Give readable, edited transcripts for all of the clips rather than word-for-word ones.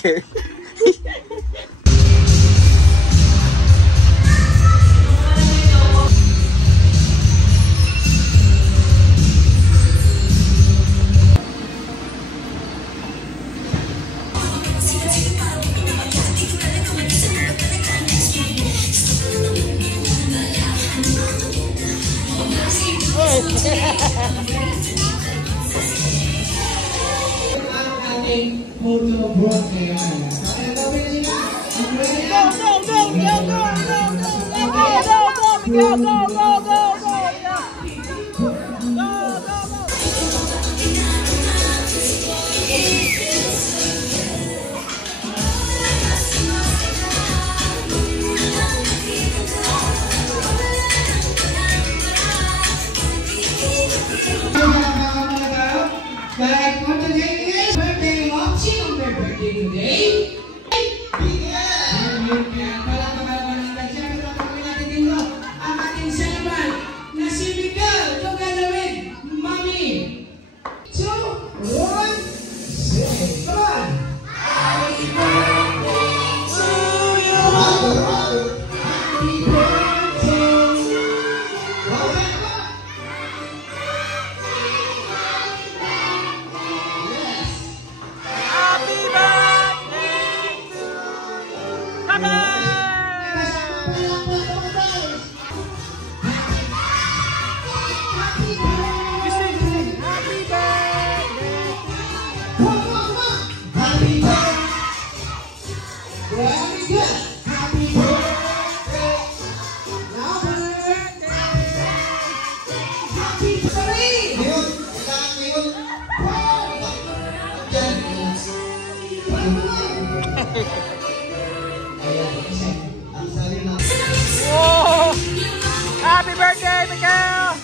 scared. Photo board ngayon. Like what today is birthday watching on their birthday today. Ang ating celebrant na si Miguel together with Mommy. 2, 1, say, come on. Happy birthday to you. Happy birthday. Whoa! Happy birthday, Miguel!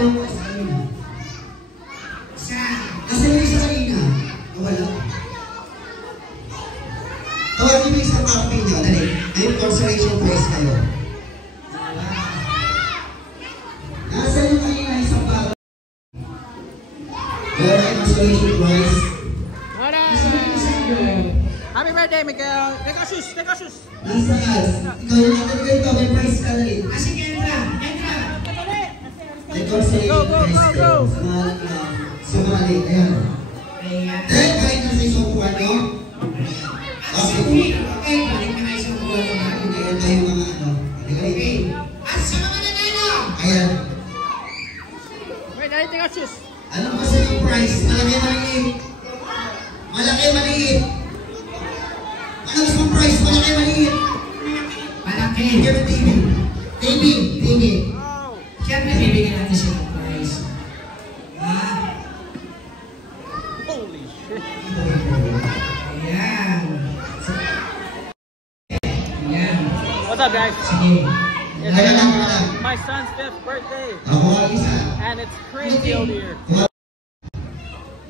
yung mga sa kanina? Isa. Nasa yung isa kanina? Wala. Tawagin mo yung isang kapatid nyo. Dali. Ayun, consolation prize kayo. Nasa yung kanina isang kapatid. Kaya may consolation prize. Happy birthday, Miguel. Take a shoes, take a shoes. Nasa Ikaw yung natin ito, may prize ka na rin. Kasi Kendra. May consolation prize kayo. Sumali. Ayan. Then, kahit nasa isang kuwan nyo. Okay, balik na kayo sa kuwan nyo. Ayan tayo mga ano. Okay. At sa mga nanalo. Ayan. Wait, I take a shoes. Ano kasi yung prize? Malaki maliit. Malaki maliit. Ano gusto mong prize? Malaki maliit. Malaki. Give it TV. TV. Oh. Siyempre, bibigyan natin siya ng prize. Holy shit. Ayan. Ayan. What's up, guys? Sige. It's Ayan lang muna. my son's 5th birthday, Ako, isa. and it's crazy out here.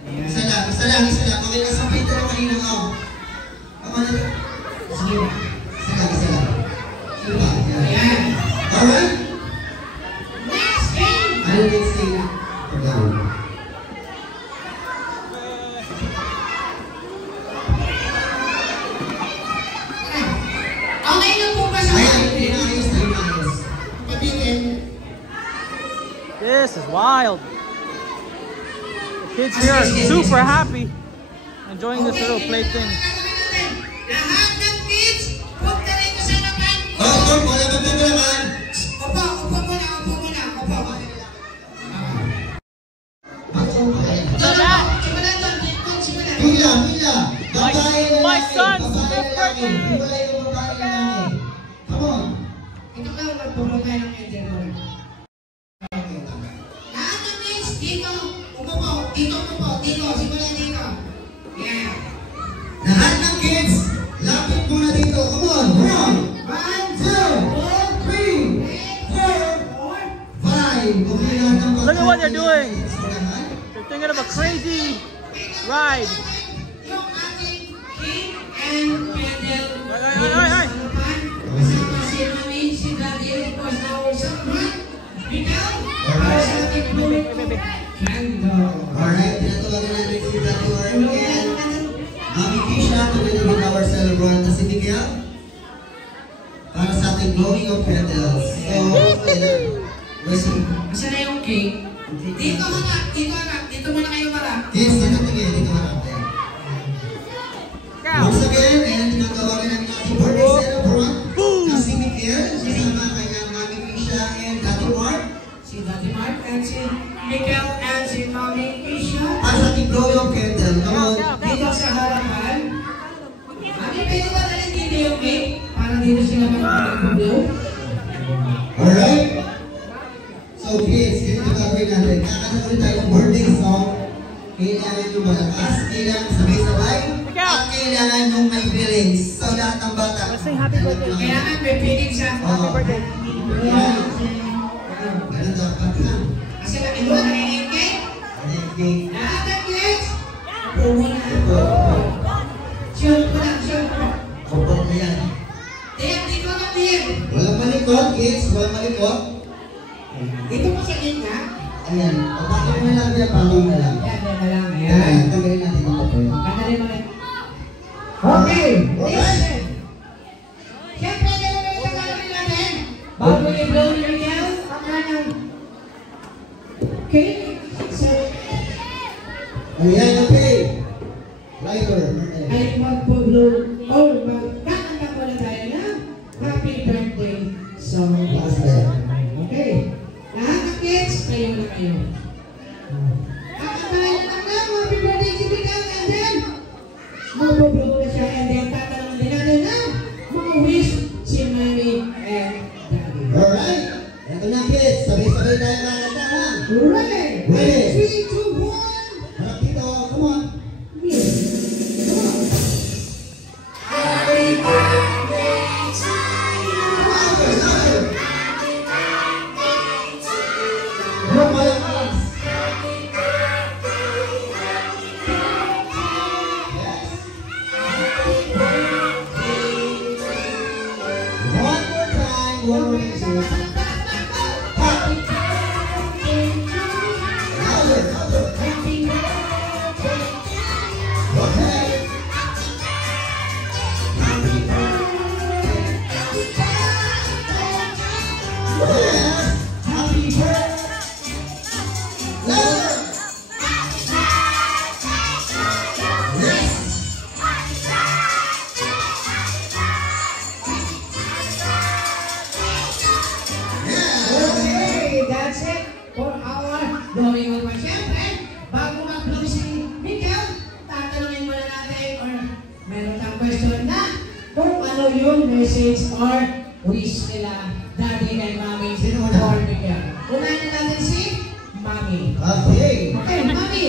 Isa lang. Okay, nasabay tayo kanina ako. Ako na. Sige. Isa lang. Diba? Ayan. Alright? Next game! Ano next game? Pagkaroon. Okay lang po ba sa akin? Ayos. Patingin. This is wild. The kids here are super happy, enjoying this little play thing. Lahat ng kids, punta rin ko sa harapan. Wala magpapalaman. Upo muna. Pila. My son's 5th birthday. Come on. Ito ka magpapagay ng enter mo. Lahat ng kids, dito. Upo. Dito. Simulan dito. Yeah. Lahat ng kids, lapit muna dito. Come on. 1, 2, 3, 4, 5. Look at what they're doing. They're thinking of a crazy ride. Yung ating cake and candle. Ay. Kasama si Mami, si Daddy, of course, our someone. Miguel, para sa ating candle. Alright, pinatawagan natin si Daddy Warren and Mami Kisha together with our celebrant na si Miguel para sa ating blowing of candles. So, kasi na yung cake. Dito muna kayo para. Yes, dito harap. Once again, ayan tinatawagan namin ating birthday celebrant na si Miguel, kasama kanyang Mami Kisha and Daddy Mark. Si Daddy Mark and si Miguel and si Mami Kisha. Para sa ating blowing of candle. Dito sa harapan. Mami, pwede ba tayo dito yung cake? Para dito sila mag-blow. Alright? So kids, ganito gagawin natin. Kakanta ulit tayo ng birthday song. Kailangan yung malakas, kailangan sabay-sabay, at kailangan yung may feelings. So lahat ng bata. Let's sing happy birthday. Kailangan may feelings siya. Happy birthday. Ganun dapat lang. Kasi laki mo, nangyayengkay. Lahat ng kids, pumo na. Sure ko lang. Opo na yan. Dito na din. Walang malikot, kids. Walang malikot. Dito pa sa gitna. Ayan. Pagkakit mo lang yan, pangong na lang. Ayan. Tanggalin natin yung papel. Tanggalin mo rin. Okay. Listen. Siyempre, tanggalin natin. Bago i-blow ni Miguel, ang kanang cake. Ayan, okay. Lighter. Ay magpo-blow. Kakanta ko na tayo na happy birthday song. Okay. Lahat ng kids, kayo na kayo. Kakantahin na lang, happy birthday si Miguel, and then magpo-blow na siya, and then tatanong din natin na mga wish si Mami and Daddy. Alright. Ito na kids, sabay-sabay tayo kakanta ha. Ready? 3, 2, 1. Harap dito, come on. Happy birthday to you. Happy birthday to you. blowing over. Siyempre, bago mag-blow si Miguel, tatanungin muna natin or meron kang question na kung ano yung message or wish nila Daddy and Mommy for Miguel. Unahin natin si Mommy. Okay. Okay, Mommy.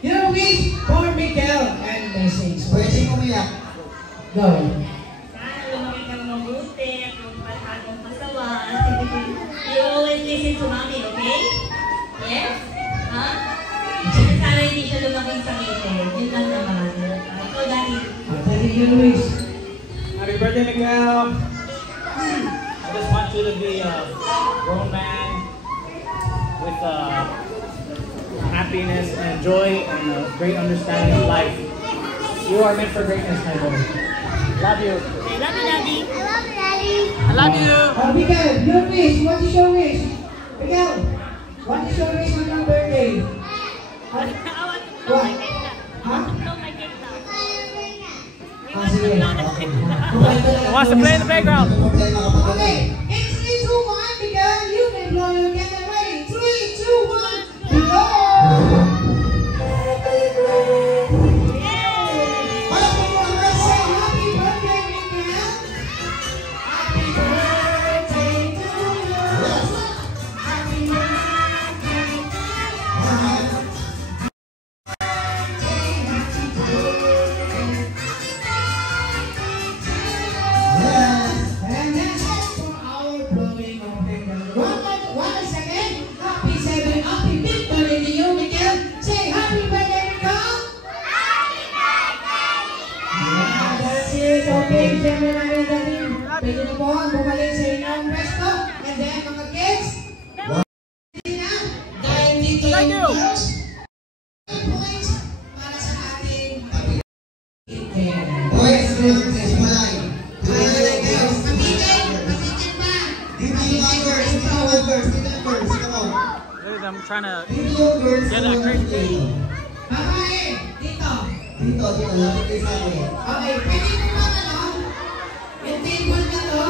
Your wish for Miguel and message. Pwede umiyak. Go. Sana lumaki kang mabuti at magpatagong masawa. You always listen to Mommy, okay? Yes? Ha? Sana hindi siya lumaking sakitin. Yun lang naman. Ikaw, Daddy. Daddy, your wish. Happy birthday, Miguel! I just want you to be a grown man with happiness and joy and a great understanding of life. You are meant for greatness, my boy. Love you. I love you, Daddy. I love you. Miguel, your wish. What is your wish? Miguel, what is your wish on your birthday? I want to blow my cake now. Huh? Blow my cake now. We Ah, want to sige. blow the cake now. He wants to play in the playground. Okay, in 3, 2, 1, Miguel, you may blow your candle. Ready? 3, 2, 1, blow! Say happy birthday, Miguel. Happy birthday to you. Happy birthday And that's it for our blowing of candles. One second. Happy big birthday to you, Miguel. Say happy birthday, Miguel. Yeah, that's it. Okay, siyempre namin natin. Pwede na po ang bumalik sa inyong pwesto. And then, mga kids, dahil dito Thank you. girls, points para sa ating Boys, girls, malay. Look at them trying to Get a creep. Babae, dito. Dito, lapit kayo sa akin. Okay, pwede mo ba yung table na to,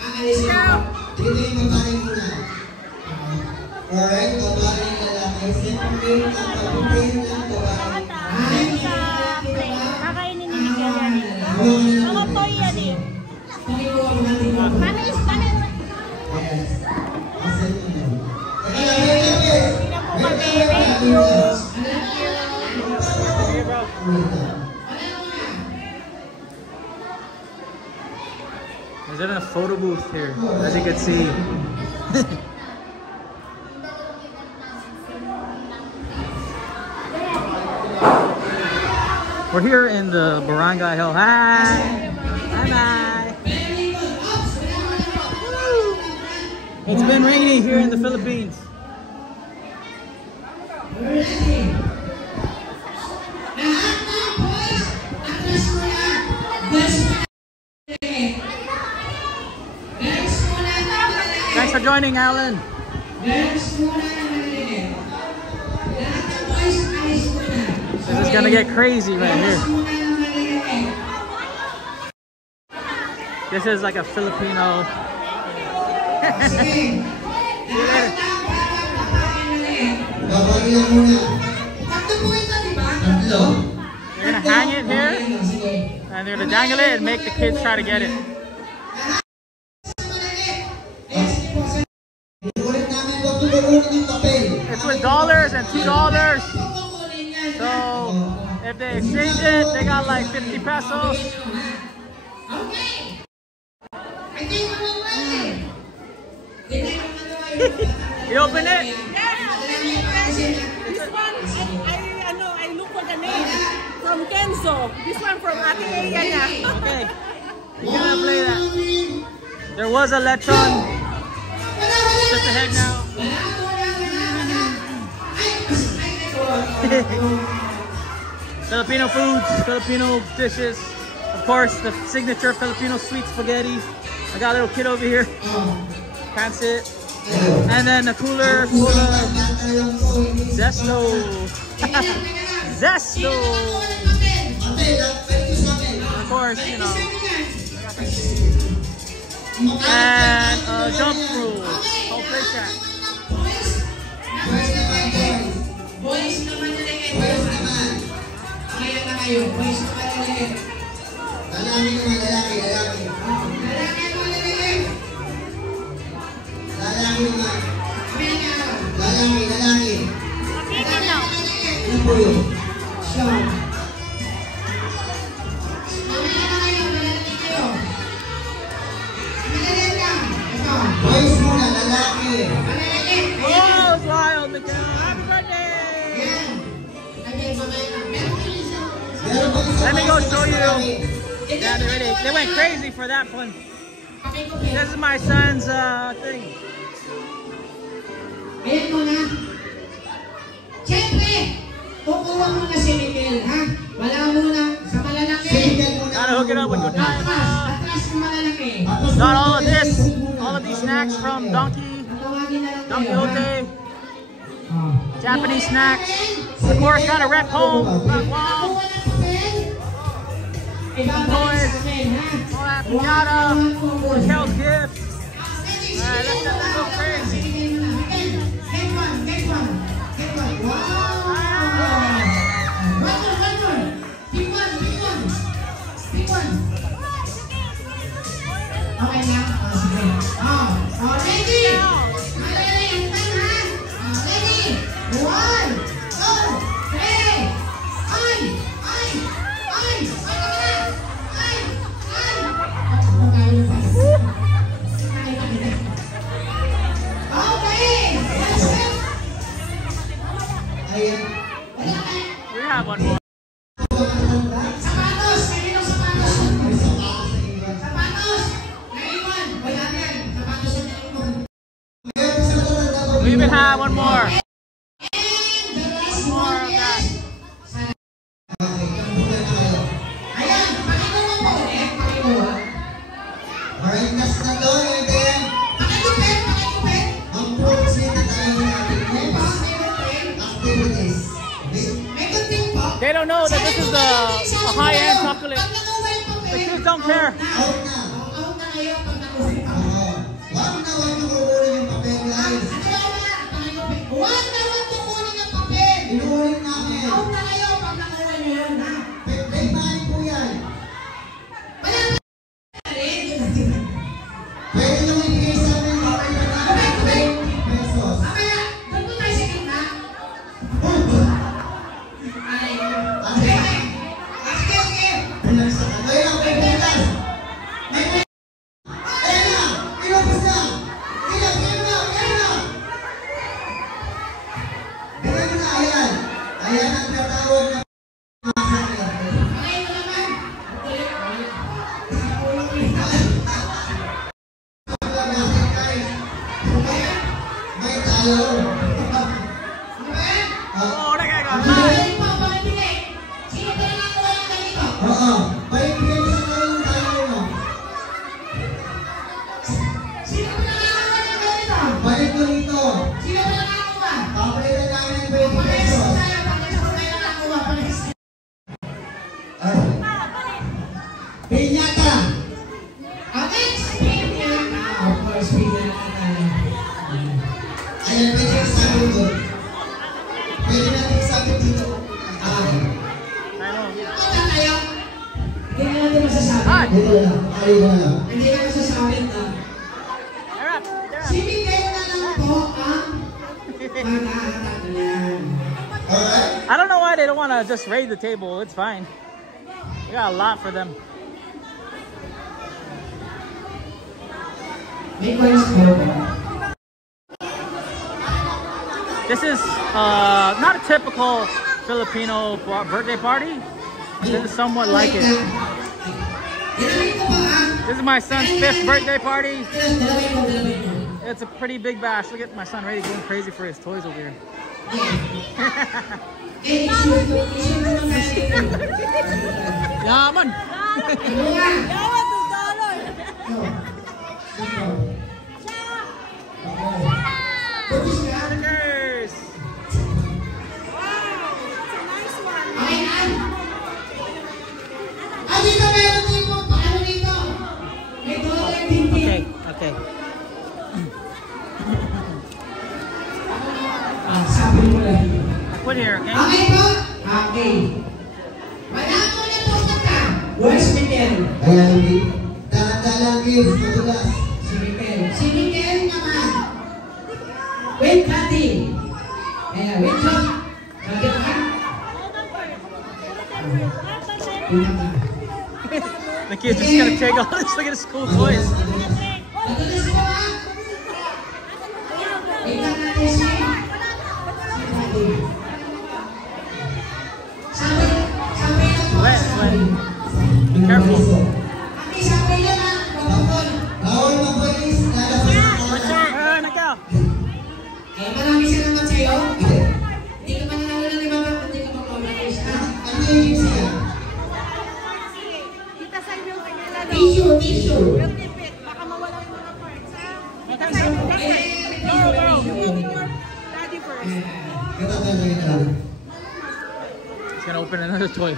aalisin ko. Dito yung babae muna. Alright, babae yung lalaki. Siyempre, ang pag-prepare ng babae. Kakainin ni Miguel yan eh. Mga Mga toy yan eh. Hindi ko ako natin mo. Paano yung paano? Okay. Asan mo na? Teka lang, Here, bro. There's in a photo booth here, as you can see. We're here in the Barangay Hill. Hi! Bye-bye! It's been rainy here in the Philippines. Thanks for joining, Alan. This is gonna get crazy right here. This is like a Filipino. babae lang muna. Tatlo. They're gonna hang it here, and they're gonna dangle it and make the kids try to get it. Ulit namin huwag tulunin ng papel. It's with dollars and $2. So if they exchange it, they got like 50 pesos. You open it? This one, I look for the name from Kenzo. This one from Ate Eya niya. Okay. We're gonna play that. There was a lechon. Just ahead now. Filipino foods, Filipino dishes. Of course, the signature Filipino sweet spaghetti. I got a little kid over here. Can't sit. And then a cooler full of Zesto. Zesto. Of course, you know. And jump rule. Whole play chat. kayo. Boys na maliliit. Lalaki naman, lalaki. Lalaki ang maliliit. Lalaki naman. Lalaki. Lalaki. Ano po yun? Sean. Boys muna, lalaki. Oh, it's wild, Miguel. Happy birthday! Let me go show you. Yeah, they went crazy for that one. This is my son's thing. Ayan mo na. Siyempre, kukuha mo na si Miguel, ha? Wala muna sa malalaki. Gotta hook it up with good time. Atras ng malalaki. Got all of this, all of these snacks from Donkey Hote. Japanese snacks. Of course, gotta rep home. Wow. Toys. All that piñata. Miguel's gift. Alright, let's go crazy. Get one. Wow. One more. Pick one. Okay na? Sige. Ready? Ready? Ready? 1, 2, 3. Ay! We have one more. Sapatos! Kaninong sapatos? Sapatos! Naiwan! Wala yan! Sapatos na naiwan. We even have one more. And the last More one of that. Ayan! Pakikuha po ulit. Pakikuha. Alright, last na to. And then, Pakikupit! ang proceed na tayo natin May next activities. May kunting po. They don't know that this is a high-end chocolate. Pag nakuha yung papel, The kids don't care. Out na. out na kayo pag nakuha yung papel. Oo. Wag na kukunin yung papel, guys. Huwag na kukunin yung papel. Inuulit namin. Out na kayo pag nakuha nyo yun, ha? Payback po yan. Wala na rin. Pwede nyo ibigay sa amin yung papel na pesos. Mamaya, doon po tayo sa gitna. Ay, sige. Relax na. Ayun lang, may pelas. Ayan na! Inubos na! Ilan na! Bigyan mo na, ayan. Ayan ang tatawag na masakit. Okay mo naman. May talo. Oh, that guy got Ay, mine. papabili. Sino ba nakakuha ng ganito? Oo. Paibigyan mo sa kayo yung talo mo. Sino ba nakakuha ng ganito? Balik mo rito. Sino ba nakakuha? Papalitan namin ng 20 Parehas pesos. ko tayo. Parehas ko tayo nakakuha. Parehas. Pinyata. Next, piñata. Of course, piñata tayo. Ayan, pwede isabi dito. Pwede natin isabi dito. I know. Punta tayo. Hindi na natin masasabi. Hi. Dito lang. Ayaw na lang. Hindi na masasabi na. They're up. Si Miguel na lang po ang manatag niyan. Alright? I don't know why they don't want to just raid the table. It's fine. We got a lot for them. May coins po ba? This is not a typical Filipino birthday party. This is somewhat like it. Dalawin ko pa ha? This is my son's 5th birthday party. Dalawin ko. It's a pretty big bash. Look at my son ready going crazy for his toys over here. Eh, issue ko naman natin. Yeah, man. Ano nga? Yawa to dollar. Focus ka? Cheers. Wow, that's a nice one. Okay na? Dito meron din po. Paano dito? May dollar din din. Okay. Sabi mo lang. Put here, okay? Okay po? Okay. Wala Mikel. Ayan, dahan-dahan kids, madulas. Si Mikel. Si Mikel naman. Wait, Kati. Ayan, wait, John. Kati naman. The kid's just gonna take all this. Look at his cool toys. Madulas ko ha. Tingnan natin si Kati. Sabi na po. Wet. Be careful. Kati, sabi na ha. Kapapon. Bawal magwalis, lalabas na kawalan. Miguel. Eh, marami salamat sa'yo. Hindi ka mananalo ng 5 bucks, hindi ka mag-organize ha. Ano yung agency yan? Kita sa inyo kanya Tissue. Yung tipid, baka mawala yung mga parts, ha? Kita sa inyo. Daddy first. Katagal na yun. He's gonna open another toy.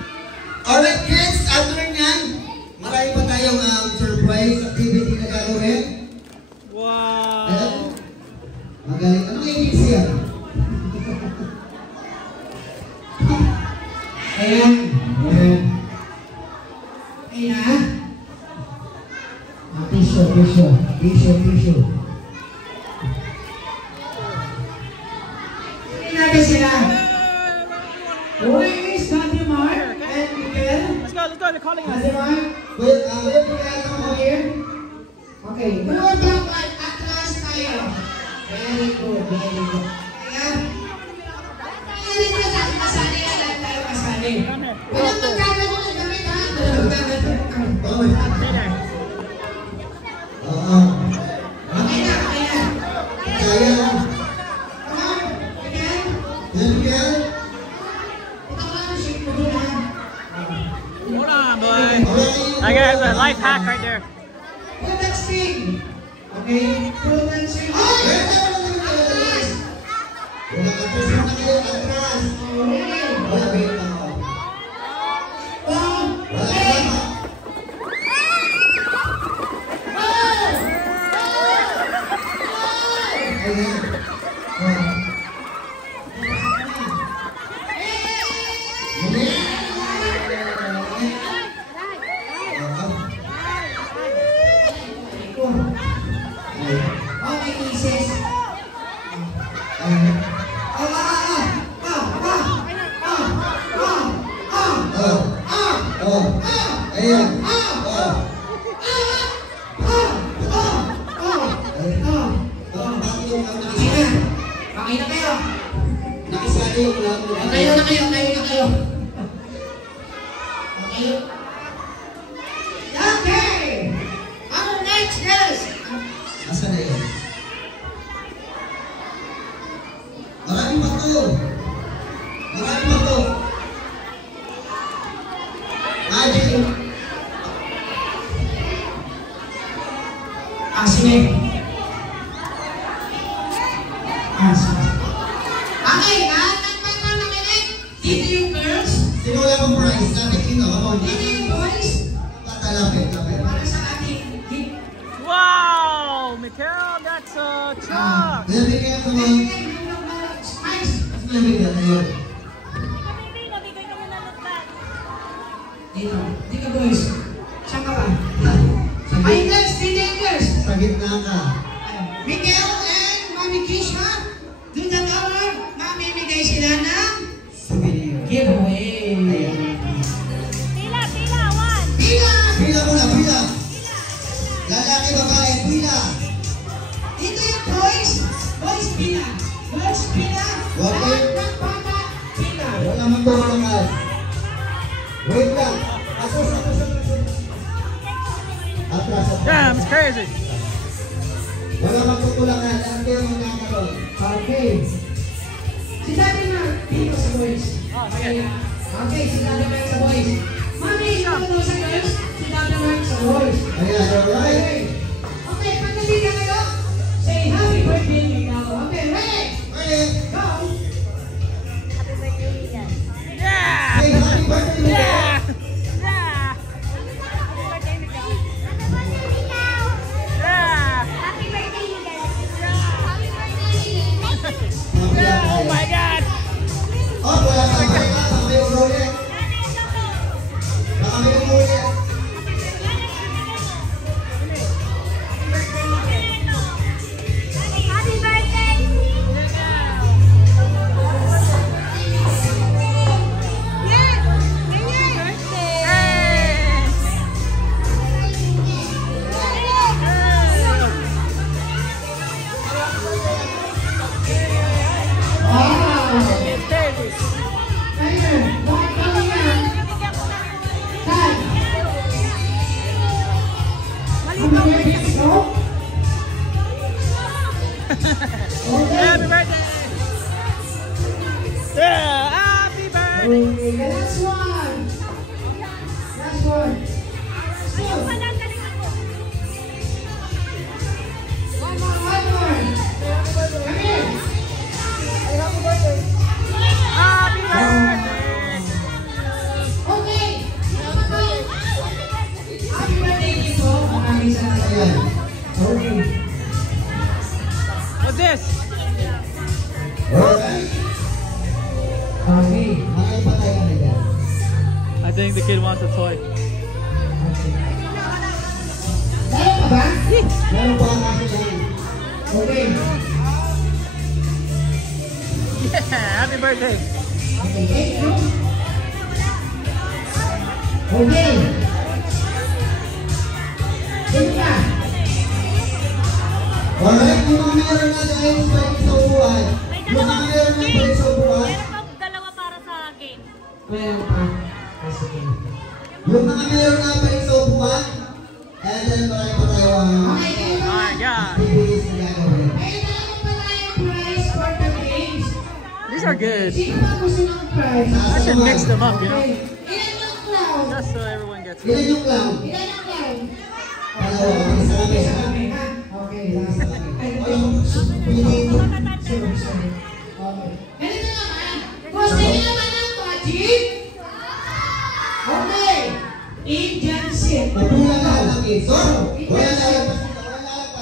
Alright kids, after nyan, marami pa tayong surprise activity na gagawin. Wow. Ayan. Magaling. Anong agency yan? Ayan. Ayan. Ayan. Tissue. Tingnan natin sila. Who is Daddy Mark and Miguel? Let's go. They're calling us. Daddy Mark? Wait, Miguel, come over here. Okay. Blue and black light. Atlas tayo. Very good. Ayan. Kasali yan. Lahat tayo kasali. Walang magkakaroon ng damit ha. Walang magkakaroon. Stay there. Oo. Okay na. Kaya. Come on. Miguel. Yan, Miguel. Ito ka lang. Shake mo doon ha. Hold on, boy. That guy's a life hack right there. Pull that string. Okay. Pull that string. Atlas. Wala ka po sa kayo, atras. Okay. Wala ba yun ako? Wow. Wala Okay. ka. Ayan. Okay, pieces. Ayan. Okay na kayo. Nakisali yung lang. Kayo na kayo. Okay. Okay. Our next guest. Asa na yun? Marami pa to. Magic. Sige. Sige. Okay, nagpapang nakinig. Dito yung girls. Sino wala pang prize? Sabi sino? Dito yung boys. Lapit. Para sa ating hit. Wow, Mikhail, that's a truck. Nabigyan ko mo. Spice. Nabigyan ko yun. Dito boys. Saan ka ba? Ay, girls, dito yung girls. Sa gitna ka. Miguel and Mami Kisha, doon na tawag, mamimigay sila ng giveaway. Pila, Pila mo na, pila. Lalaki, babae, pila. Dito yung boys. Boys, pila. Girls, pila. Okay. Lahat ng bata, pila. Wala magtulungan. Wait lang. Asos. Atras. Damn, it's crazy. Wala magtutulangan. Lang kayo magkakaroon. Okay. Si Daddy Mark, dito sa boys. Okay. Okay, si Daddy Mark sa boys. Mami, ito sa girls. Si Daddy Mark sa boys. Ayan, alright. Okay. Okay, pag nandito kayo, say happy birthday, Miguel. Okay, ready? Ready? Go! Yeah. Say happy birthday. Yeah. Yeah. Oh my God. Oh, wala ka. Baka may umulit. Baka may umulit. birthday. Okay, the last one. Last one. So, one more. Come here. Happy birthday! Okay. Happy birthday, Nico. Maraming salamat. Okay. What's this? Alright. Okay. Makipatay ka na dyan. I think the kid wants a toy. Meron pa ba? Meron pa kasi yan. Okay. Yeah, happy birthday! Okay, thank you. Okay. Sige na. Alright, kung mga meron na sa ayun sa isang buwan. Yung mga meron na sa isang buwan. Meron pa dalawa para sa game. Meron pa. Sige. Yung mga meron na sa isang buwan. And then marami pa tayo ang Okay, kayo Oh ba? my god! activities na gagawin. Ayun na lang pa tayong prize for the games. These are good. Sino ba gusto ng prize? I should mix them up, you know? Okay. Ilan yung clown? Just so everyone gets Ilan it. yung clown? Ilan yung clown? Dalawa, isa kami. Isa kami, ha? Okay, last. Pilitin mo. Sorry. Okay. Ganito naman. Gusto niyo naman ng magic? Okay. Indian set. Napulang lahat ng kids. So, walang lalagpas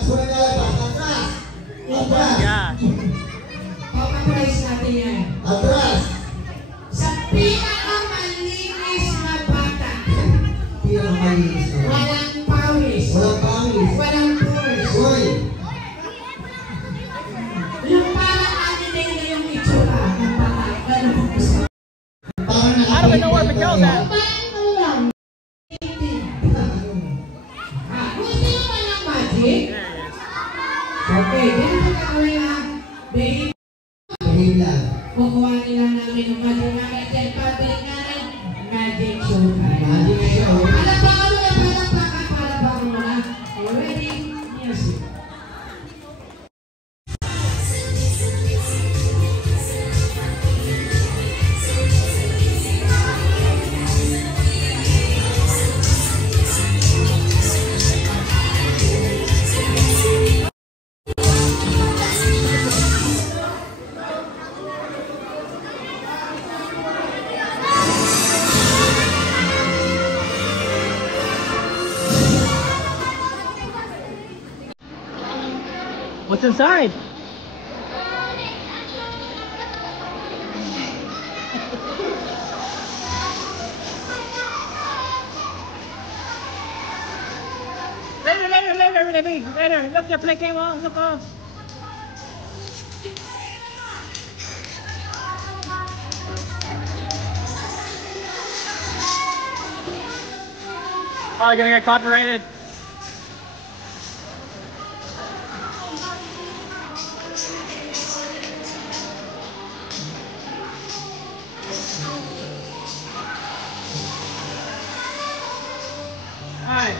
dito. Walang lalagpas. Atras. Atras. Gosh. Papaprice natin yan. Atras. Sa pinakamalinis na bata. Pinakamalinis na. Walang pawis. Walang pangis. Walang pawis. Uy. Yung parang anime na yung itsura ng bata. Walang gusto. Parang I don't even know where Miguel's at. Paano lang? Gusto niyo ba ng magic? There he is. Okay, ganito gagawin ha. Baby, Behave lang. kukuha nila namin ng magic namin. Then, pabalik nga ng magic show. Magic show. Palakpakan mo na, palakpakan mo na. Okay, ready? Music. What's inside? Later. Look, they're playing game on. Look off. Probably gonna get copyrighted. Alright.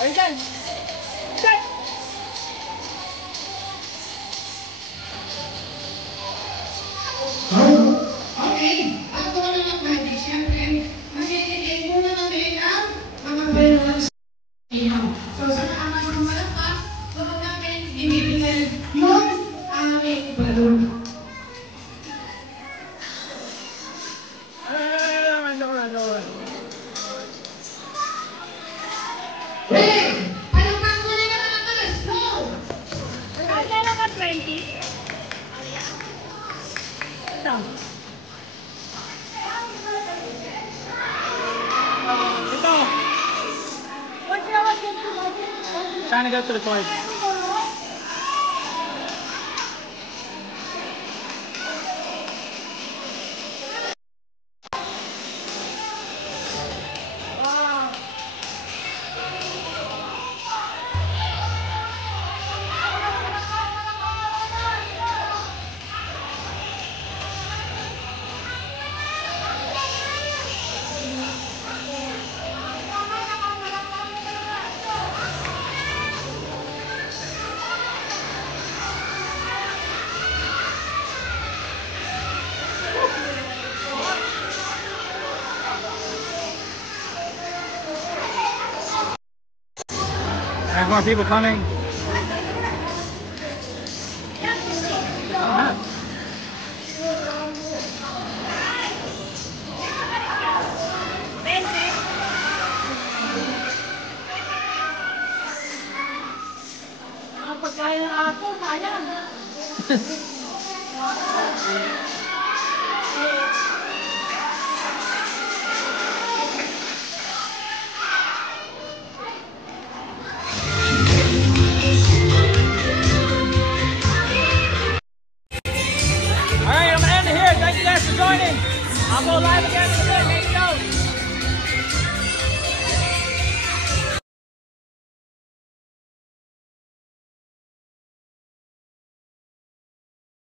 Are you done? Done! Okay, ako na ng magic. Siyempre, mag-i-edit muna natin ang mga pera sa inyo. So, sa kaangan ng malakpak, doon namin ibibigay yung aming balon. Hey! Palakpak mo na naman ang alas! Go! Meron ka 20. Ito. Ito! Trying to go to the toys. more people coming. Alright, I'm gonna end it here. Thank you guys for joining. I'll go live again in a bit. Here you go.